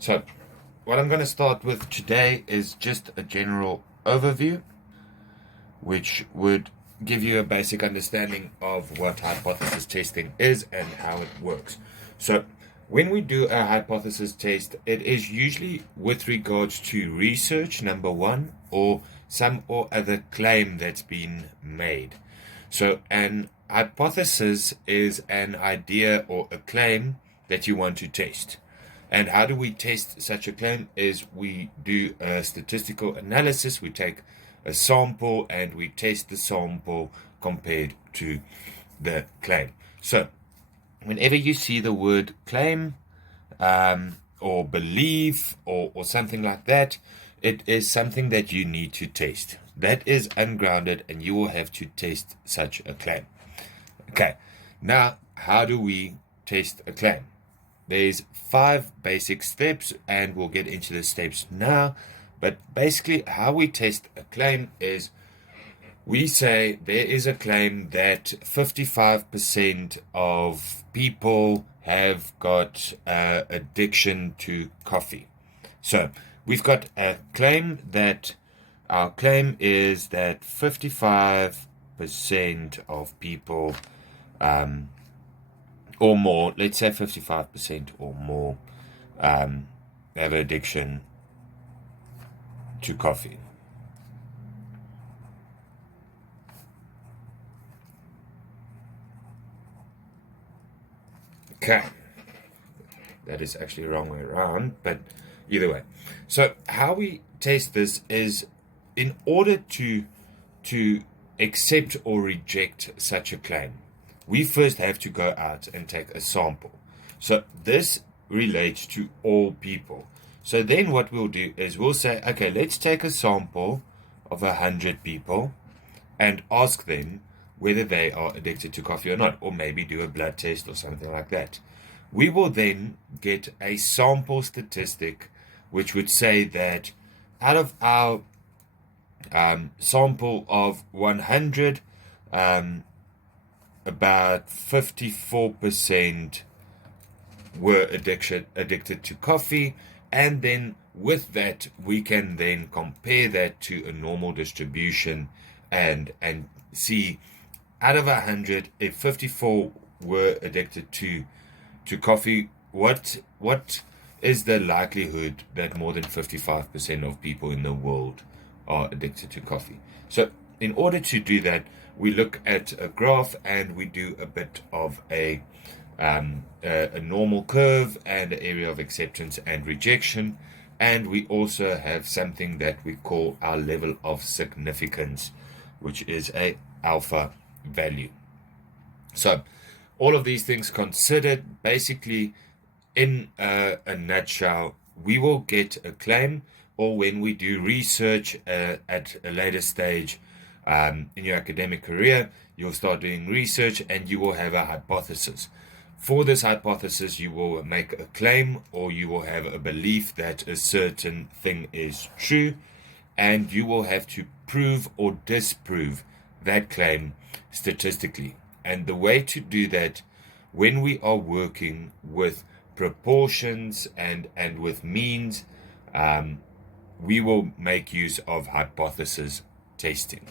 So, what I'm going to start with today is just a general overview, which would give you a basic understanding of what hypothesis testing is and how it works. So, when we do a hypothesis test, it is usually with regards to research, number one, or some or other claim that's been made. So, an hypothesis is an idea or a claim that you want to test. And how do we test such a claim? Is we do a statistical analysis. We take a sample and we test the sample compared to the claim. So, whenever you see the word claim or belief or something like that, it is something that you need to test. That is ungrounded, and you will have to test such a claim. Okay, now how do we test a claim? There's 5 basic steps, and we'll get into the steps now. But basically, how we test a claim is we say there is a claim that 55% of people have got addiction to coffee. So we've got a claim that our claim is that 55% of people or more, let's say 55% or more, have addiction to coffee. Okay, that is actually the wrong way around, but either way. So how we test this is, in order to accept or reject such a claim, we first have to go out and take a sample. So this relates to all people. So then what we'll do is we'll say, okay, let's take a sample of 100 people and ask them whether they are addicted to coffee or not, or maybe do a blood test or something like that. We will then get a sample statistic which would say that out of our sample of 100, about 54% were addicted to coffee, and then with that we can then compare that to a normal distribution and see out of 100, if 54 were addicted to coffee, what is the likelihood that more than 55% of people in the world are addicted to coffee? So in order to do that, we look at a graph and we do a bit of a normal curve and an area of acceptance and rejection, and we also have something that we call our level of significance, which is a alpha value. So all of these things considered, basically in a nutshell, we will get a claim, or when we do research at a later stage in your academic career, you'll start doing research and you will have a hypothesis. For this hypothesis, you will make a claim, or you will have a belief that a certain thing is true, and you will have to prove or disprove that claim statistically. And the way to do that, when we are working with proportions and with means, we will make use of hypothesis testing.